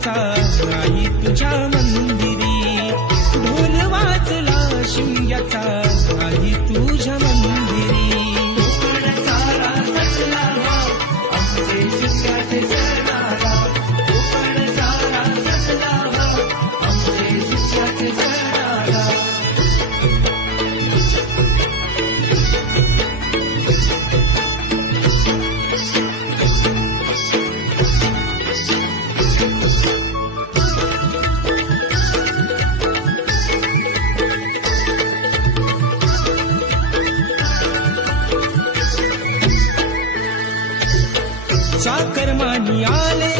शिमग्याचा आई तुझ्या मंदिरी, ढोल वाजला शिमग्याचा आई तुझ्या मंदिरी. कोकण सारा सजला आमचे शिमग्याचे सणाला, कोकण सारा सजला आमचे शिमग्याचे सणाला. चाकरमानी आले